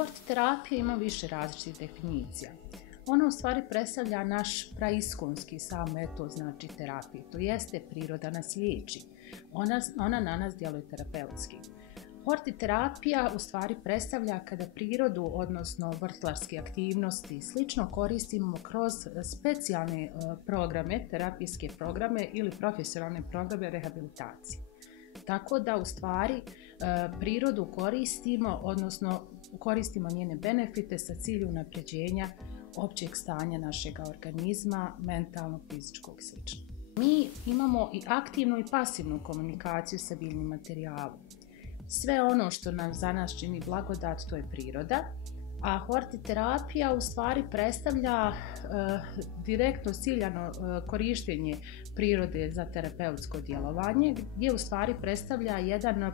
Hortiterapija ima više različitih definicija. Ona u stvari predstavlja naš praiskonski sam metod, znači terapije. To jeste priroda nas liječi. Ona na nas djeluje terapeutski. Hortiterapija u stvari predstavlja kada prirodu, odnosno vrtlarske aktivnosti i slično koristimo kroz specijalne programe, terapijske programe ili profesionalne programe rehabilitacije. Tako da u stvari prirodu koristimo, odnosno koristimo njene benefite sa cilju unapređenja općeg stanja našeg organizma, mentalnog, fizičkog i sl. Mi imamo i aktivnu i pasivnu komunikaciju sa biljnim materijalom. Sve ono što nam za nas čini blagodat, to je priroda, a hortiterapija u stvari predstavlja direktno ciljano korištenje prirode za terapeutsko djelovanje, gdje u stvari predstavlja jedan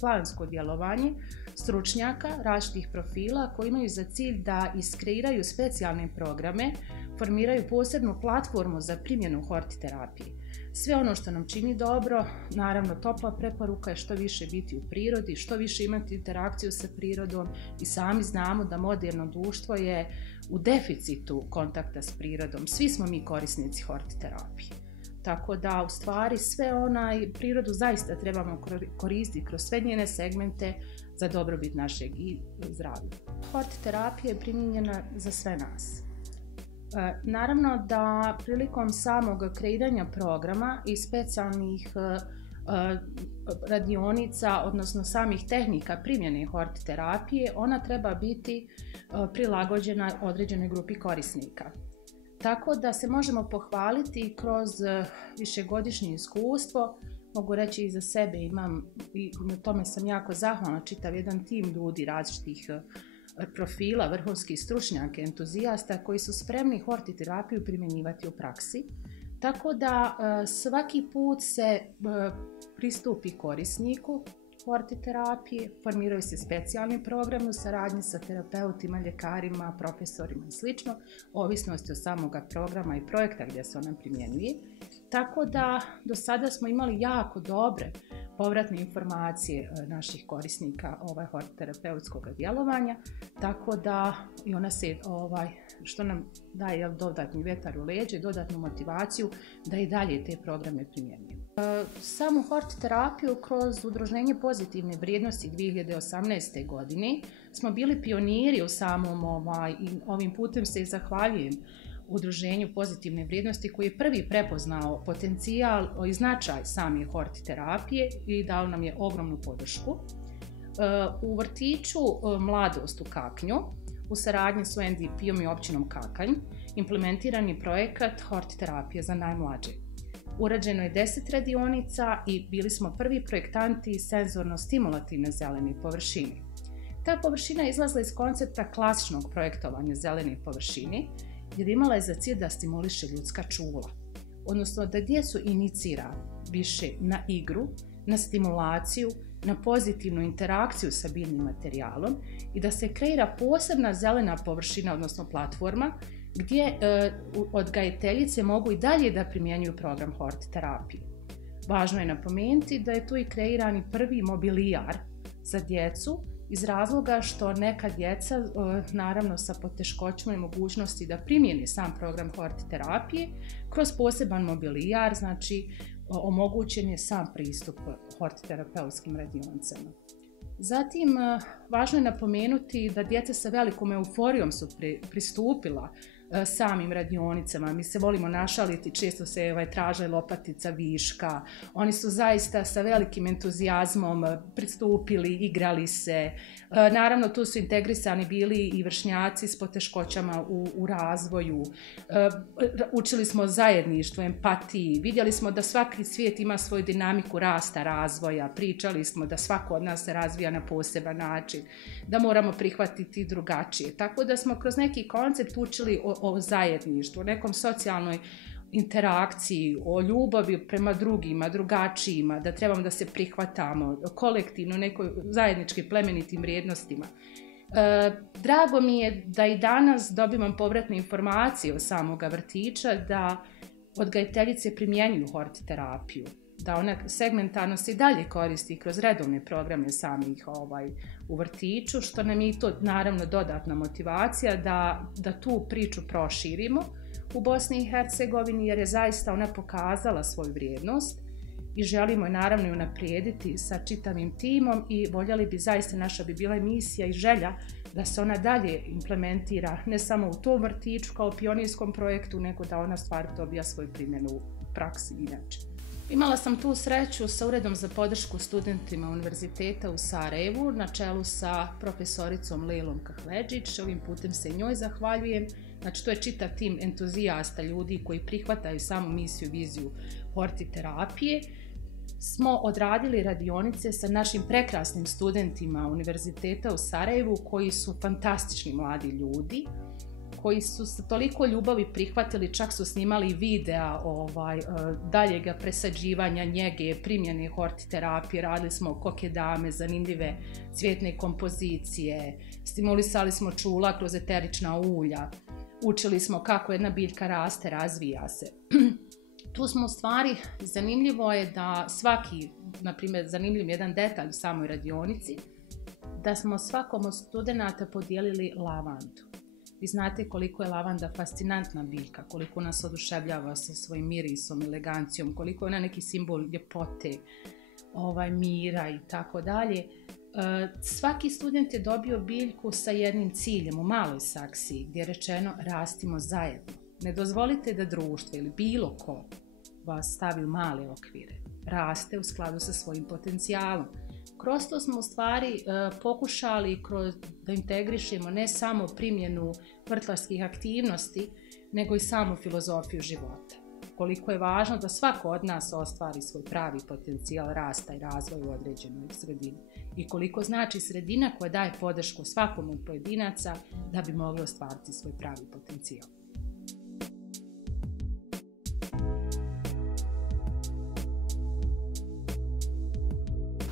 plansko djelovanje stručnjaka različitih profila koji imaju za cilj da iskreiraju specijalne programe, formiraju posebnu platformu za primjenu hortiterapije. Sve ono što nam čini dobro, naravno topla preporuka je što više biti u prirodi, što više imati interakciju sa prirodom i sami znamo da moderno društvo je u deficitu kontakta s prirodom. Svi smo mi korisnici hortiterapije. Tako da u stvari prirodu zaista trebamo koristiti kroz sve njene segmente za dobrobit našeg i zdravlja. Hortiterapija je primijenjena za sve nas. Naravno da prilikom samog kreiranja programa i specijalnih radionica, odnosno samih tehnika primjene hortiterapije, ona treba biti prilagođena određenoj grupi korisnika. Tako da se možemo pohvaliti kroz višegodišnje iskustvo. Mogu reći i za sebe imam, i na tome sam jako zahvalna, čitav jedan tim ljudi različitih profila, vrhunskih stručnjaka, entuzijasta koji su spremni hortiterapiju primjenjivati u praksi. Tako da svaki put se pristupi korisniku hortiterapije, formiraju se specijalni programi u saradnji sa terapeutima, ljekarima, profesorima i sl. Ovisnosti od samoga programa i projekta gdje se ona primjenjuje. Tako da do sada smo imali jako dobre povratne informacije naših korisnika hortiterapeutskog djelovanja, tako da i ona se, što nam daje dodatni vjetar u leđe, dodatnu motivaciju da i dalje te programe primjenjujemo. Samu hortiterapiju kroz Udruženje pozitivne vrijednosti 2018. godine smo bili pioniri u samom i ovim putem se zahvaljujem Udruženju pozitivne vrijednosti koji je prvi prepoznao potencijal i značaj same hortiterapije i dao nam je ogromnu podršku. U vrtiću Mladost u Kaknju u saradnji s UNDP-om i općinom Kakanj implementiran je projekat hortiterapije za najmlađe. Urađeno je 10 radionica i bili smo prvi projektanti senzorno-stimulativne zelene površine. Ta površina izlazila iz koncepta klasičnog projektovanja zelene površine, jer imala je za cilj da stimuliše ljudska čula, odnosno da djecu inicira više na igru, na stimulaciju, na pozitivnu interakciju sa biljnim materijalom i da se kreira posebna zelena površina, odnosno platforma, gdje odgajiteljice mogu i dalje da primjenjuju program hortiterapije. Važno je napomenuti da je tu i kreiran prvi mobilijar za djecu, iz razloga što neka djeca, naravno sa poteškoćama i mogućnosti da primjeni sam program hortiterapije, kroz poseban mobilijar, znači omogućen je sam pristup hortiterapeutskim radionicama. Zatim, važno je napomenuti da djeca sa velikom euforijom su pristupila samim radionicama. Mi se volimo našaliti, često se traže lopatica viška. Oni su zaista sa velikim entuzijazmom pristupili, igrali se. Naravno, tu su integrisani bili i vršnjaci s poteškoćama u razvoju. Učili smo zajedništvo, empatiji. Vidjeli smo da svaki svijet ima svoju dinamiku rasta, razvoja. Pričali smo da svako od nas se razvija na poseban način, da moramo prihvatiti drugačije. Tako da smo kroz neki koncept učili o zajedništvu, o nekom socijalnoj interakciji, o ljubavi prema drugima, drugačijima, da trebamo da se prihvatamo, kolektivno, nekoj zajedničkim plemenitim vrijednostima. Drago mi je da i danas dobivam povratne informacije od samoga vrtića da odgajiteljice primjenjuju hortiterapiju, da ona segmentarno se i dalje koristi kroz redovne programe samih u vrtiću, što nam je i to naravno dodatna motivacija da tu priču proširimo u Bosni i Hercegovini, jer je zaista ona pokazala svoju vrijednost i želimo je naravno i unaprijediti sa čitavim timom i voljeli bi zaista, naša bi bila misija i želja da se ona dalje implementira ne samo u tom vrtiću kao pionirskom projektu, nego da ona stvar dobija svoju primjenu u praksi inače. Imala sam tu sreću sa Uredom za podršku studentima Univerziteta u Sarajevu na čelu sa profesoricom Lejlom Kahledžić. Ovim putem se njoj zahvaljujem. Znači, to je čitav tim entuzijasta, ljudi koji prihvataju samu misiju i viziju hortiterapije. Smo odradili radionice sa našim prekrasnim studentima Univerziteta u Sarajevu, koji su fantastični mladi ljudi, koji su se toliko ljubavi prihvatili, čak su snimali videa daljega presađivanja, njege, primjene hortiterapije, radili smo kokedame, zanimljive cvjetne kompozicije, stimulisali smo čula kroz eterična ulja, učili smo kako jedna biljka raste, razvija se. Tu smo u stvari, zanimljivo je da svaki, na primjer, zanimljiv jedan detalj u samoj radionici, da smo svakom od studenata podijelili lavandu. Vi znate koliko je lavanda fascinantna biljka, koliko nas oduševljava sa svojim mirisom, elegancijom, koliko je ona neki simbol ljepote, mira i tako dalje. Svaki student je dobio biljku sa jednim ciljem u maloj saksiji, gdje je rečeno rastimo zajedno. Ne dozvolite da društvo ili bilo ko vas stavi u male okvire. Raste u skladu sa svojim potencijalom. Kroz to smo u stvari pokušali da integrišemo ne samo primjenu vrtlarskih aktivnosti, nego i samu filozofiju života. Koliko je važno da svako od nas ostvari svoj pravi potencijal rasta i razvoja u određenoj sredini. I koliko znači sredina koja daje podršku svakom od pojedinaca da bi mogli ostvariti svoj pravi potencijal.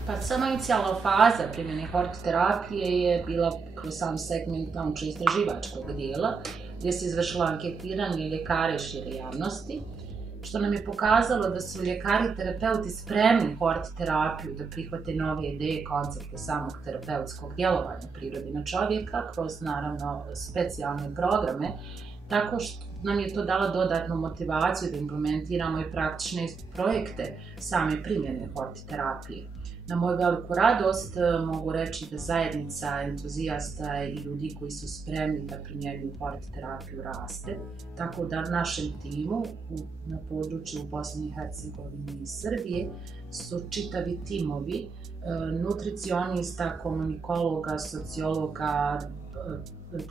Pa sama inicijalna faza primjene hortiterapije je bila kroz sam segment naučno-istraživačkog dijela, gdje se izvršilo anketiranje ljekara i šire javnosti, što nam je pokazalo da su ljekari i terapeuti spremni hortiterapiju da prihvate nove ideje i koncepte samog terapeutskog djelovanja prirodi na čovjeka kroz naravno specijalne programe, tako što nam je to dalo dodatnu motivaciju da implementiramo i praktične projekte same primjene hortiterapije. Na moju veliku radost mogu reći da zajednica entuzijasta i ljudi koji su spremni da primjenjuju hortiterapiju raste, tako da našem timu na području Bosne i Hercegovine i Srbije su čitavi timovi nutricionista, komunikologa, sociologa,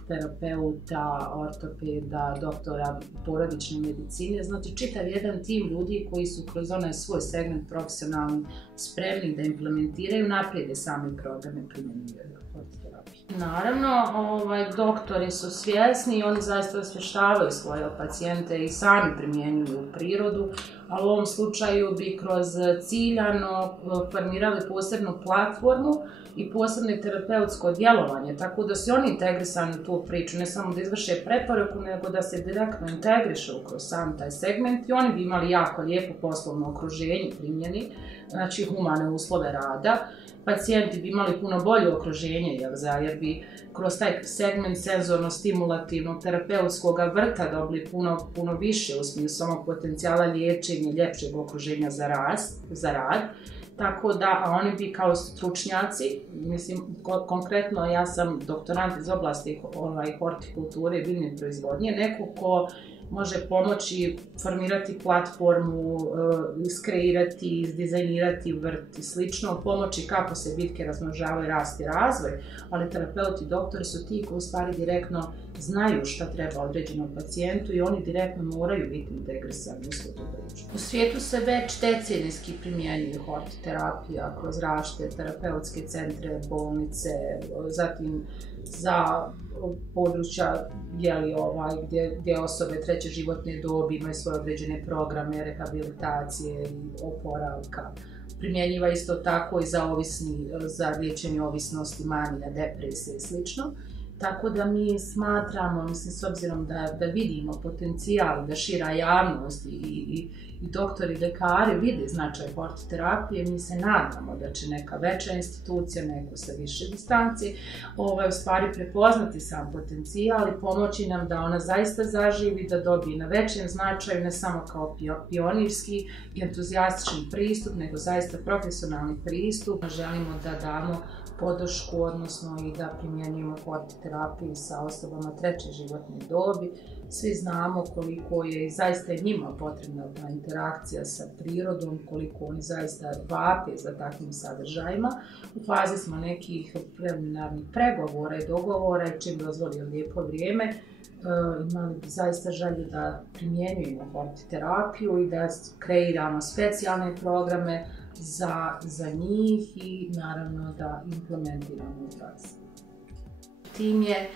terapeuta, ortopeda, doktora porodične medicine, znači čitav jedan tim ljudi koji su kroz onaj svoj segment profesionalni spremni da implementiraju naprijede same programe primjene hortiterapije. Naravno, doktori su svjesni i oni zaista osvještavaju svoje pacijente i sami primjenjuju prirodu, ali u ovom slučaju bi kroz ciljano formirali posebnu platformu i posebno terapeutsko djelovanje, tako da su oni integrisani u tu priču, ne samo da izvrše preporuku, nego da se direktno integrišu kroz sam taj segment i oni bi imali jako lijepo poslovno okruženje primjeni, znači humane uslove rada. Pacijenti bi imali puno bolje okruženje, jer bi kroz taj segment senzorno-stimulativnog terapeutskog vrta dobili puno više u smislu samog potencijala liječenja i ljepšeg okruženja za rad. Tako da, a oni bi kao stručnjaci, mislim, konkretno ja sam doktorant iz oblasti hortikulture i biljne proizvodnje, neko ko može pomoći formirati platformu, iskreirati, izdizajnirati vrt i slično, pomoći kako se biljke razmnožavaju, rasti, razvoj, ali terapeuti i doktori su ti koji u stvari direktno znaju šta treba određenom pacijentu i oni direktno moraju biti integrisani u svu tu priču. U svijetu se već decenijski primjenjuje hortiterapija kroz različite terapeutske centre, bolnice, zatim za područja gdje osobe treće životne dobi imaju svoje određene programe rehabilitacije i oporavka. Primjenjiva isto tako i za liječenje ovisnosti, manija, depresije i slično. Tako da mi smatramo, mislim, s obzirom da vidimo potencijal da šira javnost i i doktori, ljekari vide značaj hortiterapije, mi se nadamo da će neka veća institucija, neko sa više distanci, u stvari prepoznati sam potencijal i pomoći nam da ona zaista zaživi, da dobije na većem značaju, ne samo kao pionirski i entuzijastični pristup, nego zaista profesionalni pristup. Želimo da damo podršku, odnosno i da primjenjujemo hortiterapiju sa osobama treće životne dobi. Svi znamo koliko je i zaista njima potrebna ta interakcija sa prirodom, koliko oni zaista vape za takvim sadržajima. U fazi smo nekih preliminarnih pregovora i dogovora i čim dozvoli lijepo vrijeme, imali bi zaista želju da primjenjujemo hortiterapiju i da kreiramo specijalne programe za njih i naravno da implementiramo u praksi. Tim je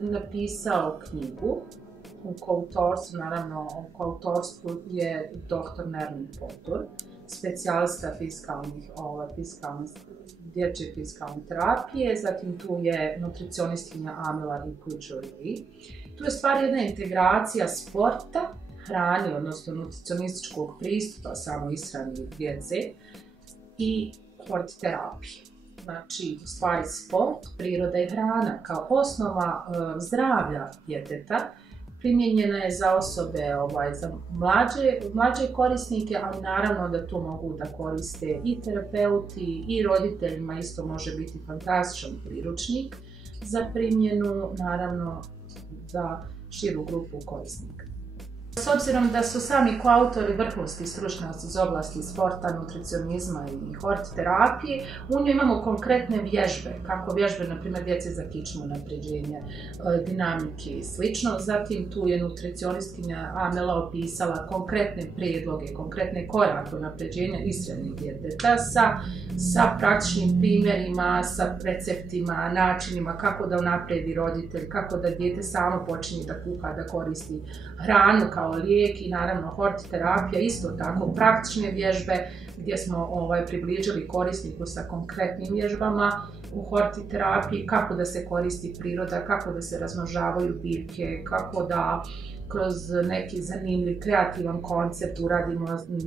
napisao knjigu u koautorstvu, naravno u koautorstvu je dr. Nermin Potur, specijalista dječje fiskalne terapije, zatim tu je nutricionistkinja Amila Ikuć-Jolie. Tu je stvar jedna integracija sporta, hrane, odnosno nutricionističkog pristupa samo ishrani djece i hortiterapije. Znači, u stvari sport, priroda i hrana kao osnova zdravlja djeteta primijenjena je za osobe, za mlađe korisnike, ali naravno da to mogu da koriste i terapeuti i roditeljima, isto može biti fantastičan priručnik za primjenu, naravno za širu grupu korisnika. S obzirom da su sami koautori vrhunski stručnjaci iz oblasti sporta, nutricionizma i hortiterapije, u njoj imamo konkretne vježbe, kako vježbe, na primjer, djece za kičmu, unapređenje dinamike i sl. Zatim tu je nutricionistkinja Amela opisala konkretne prijedloge, konkretne korake unapređenja ishrane djeteta sa praktičnim primjerima, sa receptima, načinima kako da unapredi roditelj, kako da dijete samo počinje da kuha, da koristi hranu kao lijek i naravno hortiterapija, isto tako praktične vježbe gdje smo približili korisniku sa konkretnim vježbama u hortiterapiji, kako da se koristi priroda, kako da se razmnožavaju biljke, kako da kroz neki zanimljiv, kreativan koncept uradimo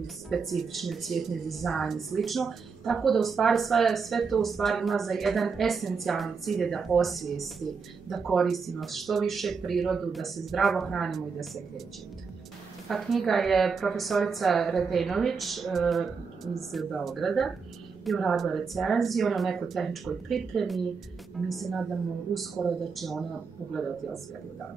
specifični cvjetni dizajn i slično. Tako da u stvari sve to u stvari ima za jedan esencijalni cilj da osvijesti, da koristimo što više prirodu, da se zdravo hranimo i da se krećemo. A knjiga je profesorica Radenović iz Beograda i uradila recenziju, ona je u nekoj tehničkoj pripremi i mi se nadamo uskoro da će ona ugledati osvjetli dan.